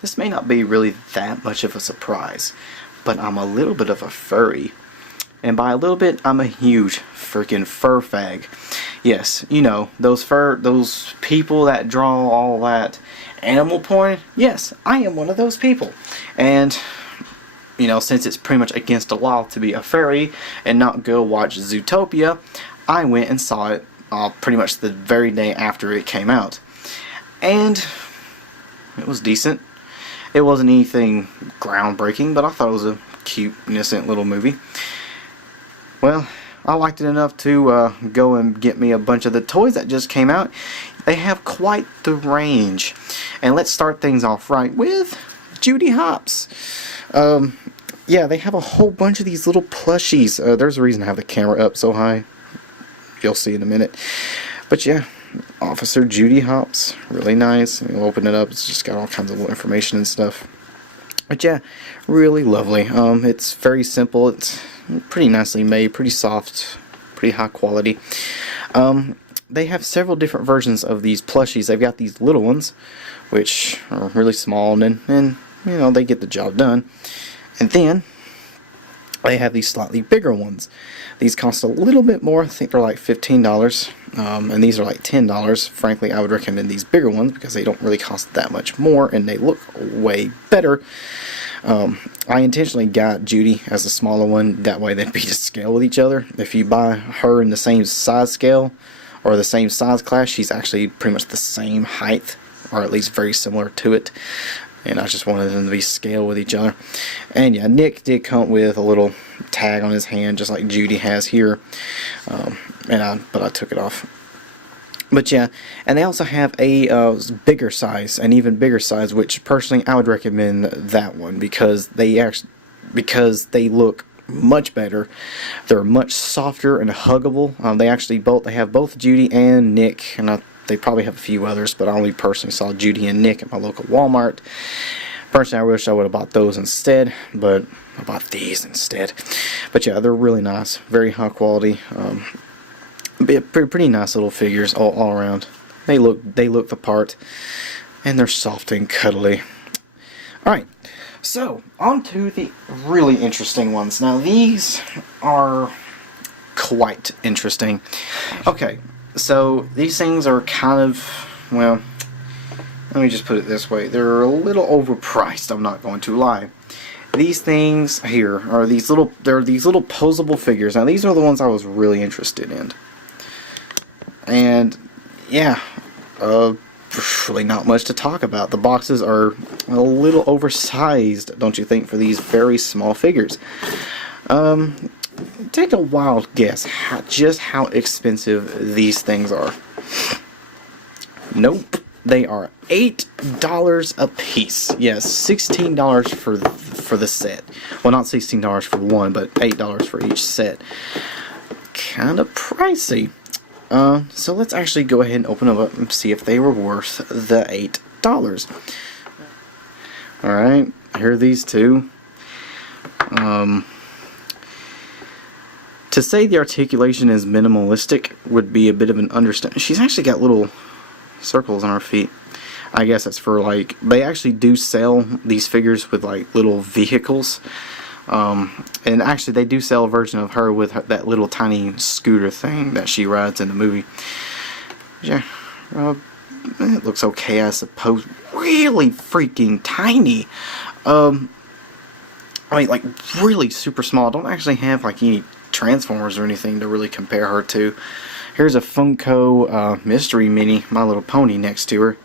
This may not be really that much of a surprise, but I'm a little bit of a furry. And by a little bit, I'm a huge freaking fur fag. Yes, you know, those people that draw all that animal porn. Yes, I am one of those people. And, you know, since it's pretty much against the law to be a furry and not go watch Zootopia, I went and saw it pretty much the very day after it came out. And it was decent. It wasn't anything groundbreaking, but I thought it was a cute, innocent little movie. Well, I liked it enough to go and get me a bunch of the toys that just came out. They have quite the range. And let's start things off right with Judy Hopps. Yeah, they have a whole bunch of these little plushies. There's a reason I have the camera up so high. You'll see in a minute. But yeah, Officer Judy Hopps. Really nice. We'll open it up. It's just got all kinds of little information and stuff. But yeah, really lovely. It's very simple. It's pretty nicely made, pretty soft, pretty high quality. They have several different versions of these plushies. They've got these little ones, which are really small, and you know, they get the job done. And then they have these slightly bigger ones. These cost a little bit more. I think they're like $15, and these are like $10. Frankly, I would recommend these bigger ones because they don't really cost that much more, and they look way better. I intentionally got Judy as a smaller one, that way they'd be to scale with each other. If you buy her in the same size scale, or the same size class, she's actually pretty much the same height, or at least very similar to it. And I just wanted them to be scale with each other. And yeah, Nick did come with a little tag on his hand, just like Judy has here. But I took it off. But yeah, and they also have a bigger size, an even bigger size, which personally I would recommend that one because they look much better. They're much softer and huggable. They have both Judy and Nick, and they probably have a few others, but I only personally saw Judy and Nick at my local Walmart. Personally, I wish I would have bought those instead, but I bought these instead. But yeah, they're really nice, very high quality. Pretty nice little figures all around. They look the part, and they're soft and cuddly. Alright, so on to the really interesting ones. Now these are quite interesting. Okay, so these things are kind of, well, let me just put it this way. They're a little overpriced, I'm not going to lie. These things here are these little posable figures. Now these are the ones I was really interested in. And yeah, really not much to talk about. The boxes are a little oversized, don't you think, for these very small figures. Take a wild guess just how expensive these things are. Nope, they are $8 a piece. Yes, $16 for the set. Well, not $16 for one, but $8 for each set. Kind of pricey. So let's actually go ahead and open them up and see if they were worth the $8. Alright, here are these two. To say the articulation is minimalistic would be a bit of an understatement. She's actually got little circles on her feet. I guess that's for, like, they actually do sell these figures with like little vehicles. And actually they do sell a version of her with that little tiny scooter thing that she rides in the movie. Yeah, it looks okay, I suppose. Really freaking tiny. I mean, like, really super small. I don't actually have like any Transformers or anything to really compare her to. Here's a Funko Mystery Mini, My Little Pony, next to her,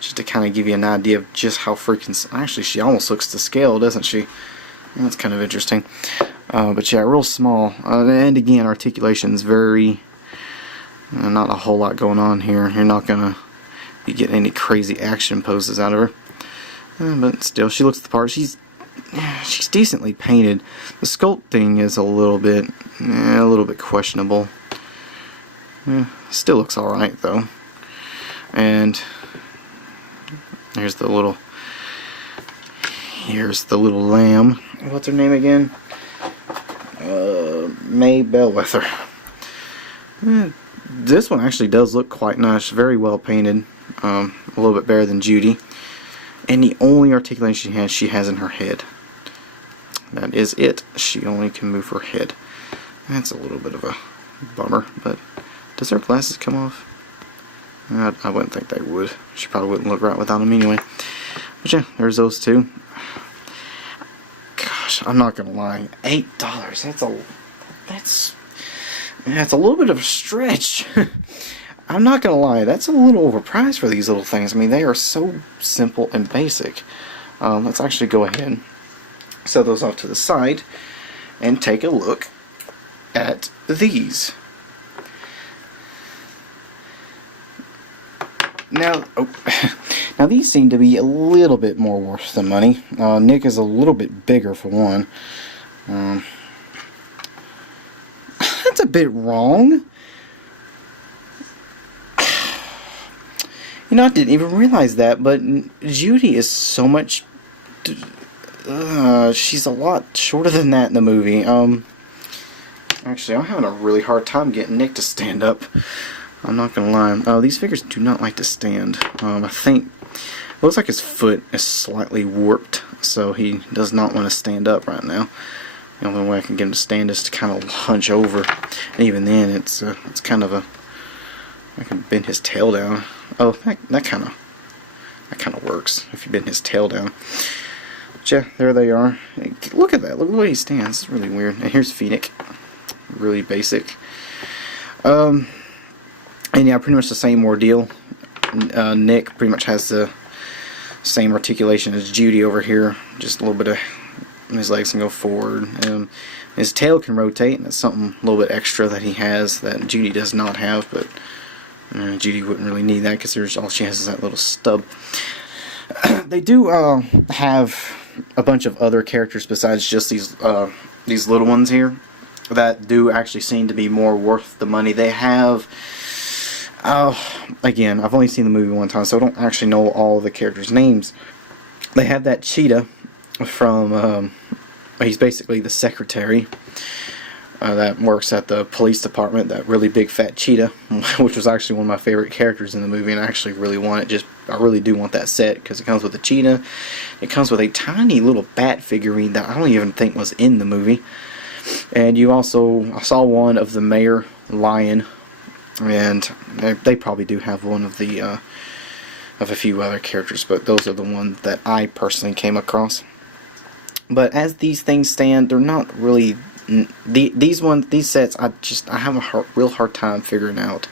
just to kind of give you an idea of just how freaking. Actually, she almost looks to scale, doesn't she? That's kind of interesting. But yeah, real small. And again, articulation's very... not a whole lot going on here. You're not going to be getting any crazy action poses out of her. But still, she looks the part. She's decently painted. The sculpting is a little bit questionable. Still looks alright, though. And here's the little lamb. What's her name again? May Bellwether. This one actually does look quite nice. Very well painted. A little bit better than Judy. And the only articulation she has in her head. That is it. She only can move her head. That's a little bit of a bummer, but does her glasses come off? I wouldn't think they would. She probably wouldn't look right without them anyway. But yeah, there's those two. Gosh, I'm not gonna lie. $8. That's a little bit of a stretch. I'm not gonna lie. That's a little overpriced for these little things. I mean, they are so simple and basic. Let's actually go ahead and set those off to the side and take a look at these. Now, now these seem to be a little bit more worth the money. Nick is a little bit bigger for one. That's a bit wrong. You know, I didn't even realize that, but Judy is so much... she's a lot shorter than that in the movie. Actually, I'm having a really hard time getting Nick to stand up. I'm not gonna lie. These figures do not like to stand. I think it looks like his foot is slightly warped, so he does not want to stand up right now. The only way I can get him to stand is to kind of hunch over, and even then, it's kind of a... I can bend his tail down. Oh, that kind of works if you bend his tail down. But yeah, there they are. Look at that. Look at the way he stands. It's really weird. And here's Phoenix. Really basic. And yeah, pretty much the same ordeal. Nick pretty much has the same articulation as Judy over here. Just a little bit of his legs can go forward. His tail can rotate, and that's something a little bit extra that he has that Judy does not have. But Judy wouldn't really need that because all she has is that little stub. They do have a bunch of other characters besides just these little ones here that do actually seem to be more worth the money. They have... again, I've only seen the movie one time, so I don't actually know all the characters' names. They have that cheetah from, he's basically the secretary that works at the police department, that really big fat cheetah, which was actually one of my favorite characters in the movie, and I actually really want it. I really do want that set, because it comes with a cheetah. It comes with a tiny little bat figurine that I don't even think was in the movie. And I saw one of the mayor lion. And they probably do have one of the of a few other characters, but those are the ones that I personally came across. But as these things stand, they're not really these sets. I have a real hard time figuring out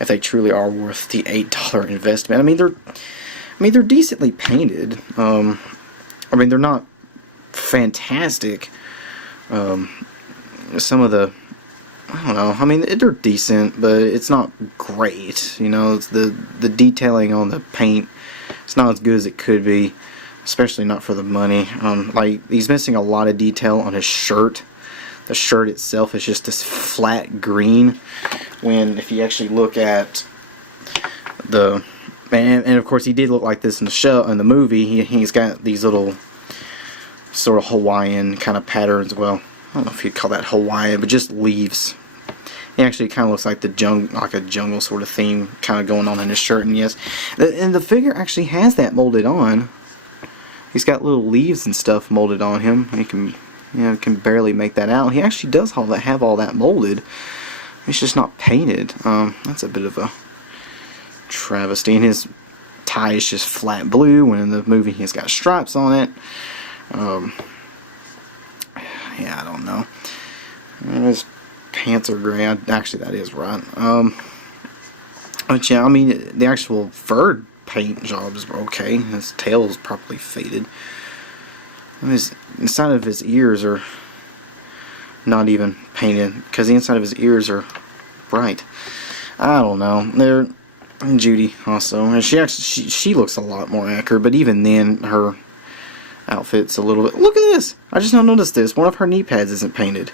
if they truly are worth the $8 investment. I mean they're decently painted. I mean they're not fantastic. Some of the, I don't know. I mean, they're decent, but it's not great. You know, it's the detailing on the paint. It's not as good as it could be, especially not for the money. Like, he's missing a lot of detail on his shirt. The shirt itself is just this flat green. When if you actually look at the, and of course he did look like this in the show, in the movie. He's got these little sort of Hawaiian kind of patterns. Well, I don't know if you'd call that Hawaiian, but just leaves. He actually kind of looks like like a jungle sort of theme kind of going on in his shirt. And yes, and the figure actually has that molded on. He's got little leaves and stuff molded on him. He can barely make that out. He actually does have all that molded. It's just not painted. That's a bit of a travesty. And his tie is just flat blue, when in the movie he's got stripes on it. Yeah, I don't know. His pants are gray. Actually, that is right. But yeah, I mean, the actual fur paint jobs were okay. His tail is properly faded. And inside of his ears are not even painted, because the inside of his ears are bright. I don't know. And Judy also, and she looks a lot more accurate. But even then, her outfit's a little bit... Look at this! I just now noticed this. One of her knee pads isn't painted.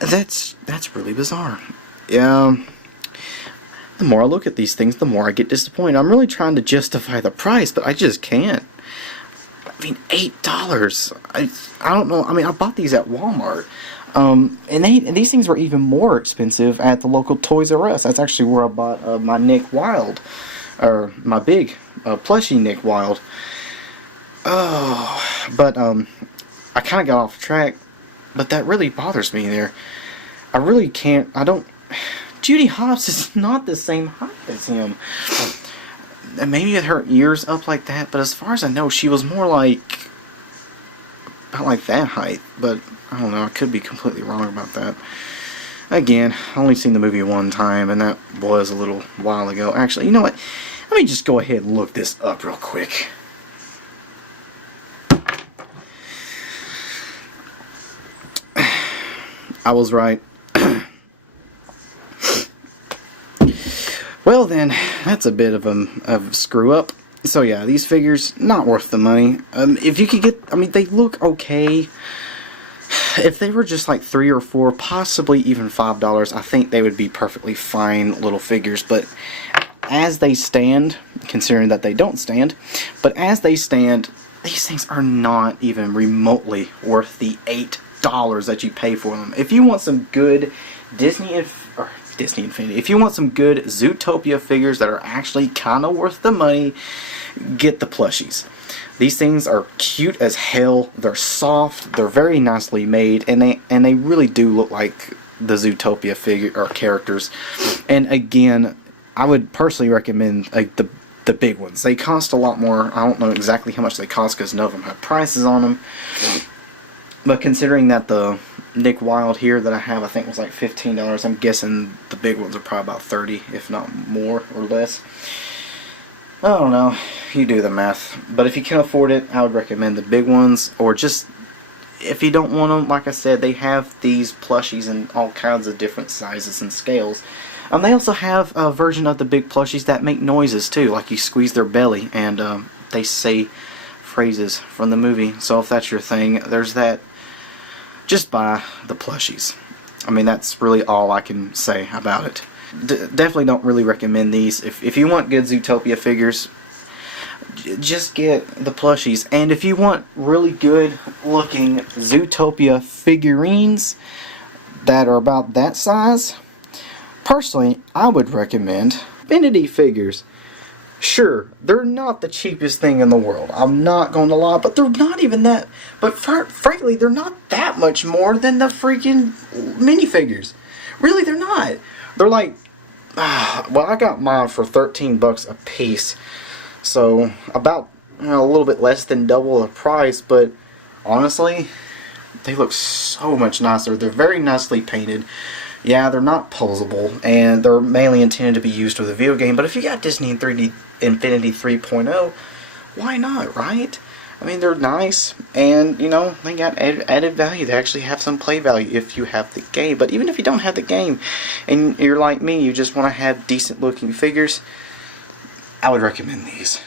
That's really bizarre. Yeah. The more I look at these things, the more I get disappointed. I'm really trying to justify the price, but I just can't. I mean, $8. I don't know. I mean, I bought these at Walmart. And these things were even more expensive at the local Toys R Us. That's actually where I bought my Nick Wilde, or my big plushie Nick Wilde. Oh, but I kind of got off track, but that really bothers me there. I really can't, I don't, Judy Hopps is not the same height as him. And maybe with her ears up like that, but as far as I know, she was more like, about like that height, but I don't know, I could be completely wrong about that. Again, I only seen the movie one time, and that was a little while ago. Actually, you know what, let me just go ahead and look this up real quick. I was right. Well then, that's a bit of a screw up. So yeah, these figures, not worth the money. If you could get, I mean, they look okay. If they were just like $3 or $4, possibly even $5, I think they would be perfectly fine little figures. But as they stand, considering that they don't stand, but as they stand, these things are not even remotely worth the $8 that you pay for them. If you want some good Disney Infinity, if you want some good Zootopia figures that are actually kind of worth the money, get the plushies. These things are cute as hell. They're soft. They're very nicely made, and they really do look like the Zootopia figure or characters. And again, I would personally recommend like the big ones. They cost a lot more. I don't know exactly how much they cost because none of them have prices on them. But considering that the Nick Wilde here that I have, I think was like $15. I'm guessing the big ones are probably about $30, if not more or less. I don't know. You do the math. But if you can afford it, I would recommend the big ones. Or just, if you don't want them, like I said, they have these plushies in all kinds of different sizes and scales. They also have a version of the big plushies that make noises too. Like you squeeze their belly and they say phrases from the movie. So if that's your thing, there's that. Just buy the plushies. I mean, that's really all I can say about it. Definitely don't really recommend these. If you want good Zootopia figures, just get the plushies. And if you want really good looking Zootopia figurines that are about that size, personally, I would recommend Infinity figures. Sure, they're not the cheapest thing in the world. I'm not going to lie, but they're not even that. But frankly, they're not that much more than the freaking minifigures. Really, they're not. They're like, well, I got mine for $13 a piece, so about a little bit less than double the price. But honestly, they look so much nicer. They're very nicely painted. Yeah, they're not posable, and they're mainly intended to be used with a video game, but if you got Disney Infinity 3.0, why not, right? I mean, they're nice, and, you know, they got added value. They actually have some play value if you have the game, but even if you don't have the game, and you're like me, you just want to have decent-looking figures, I would recommend these.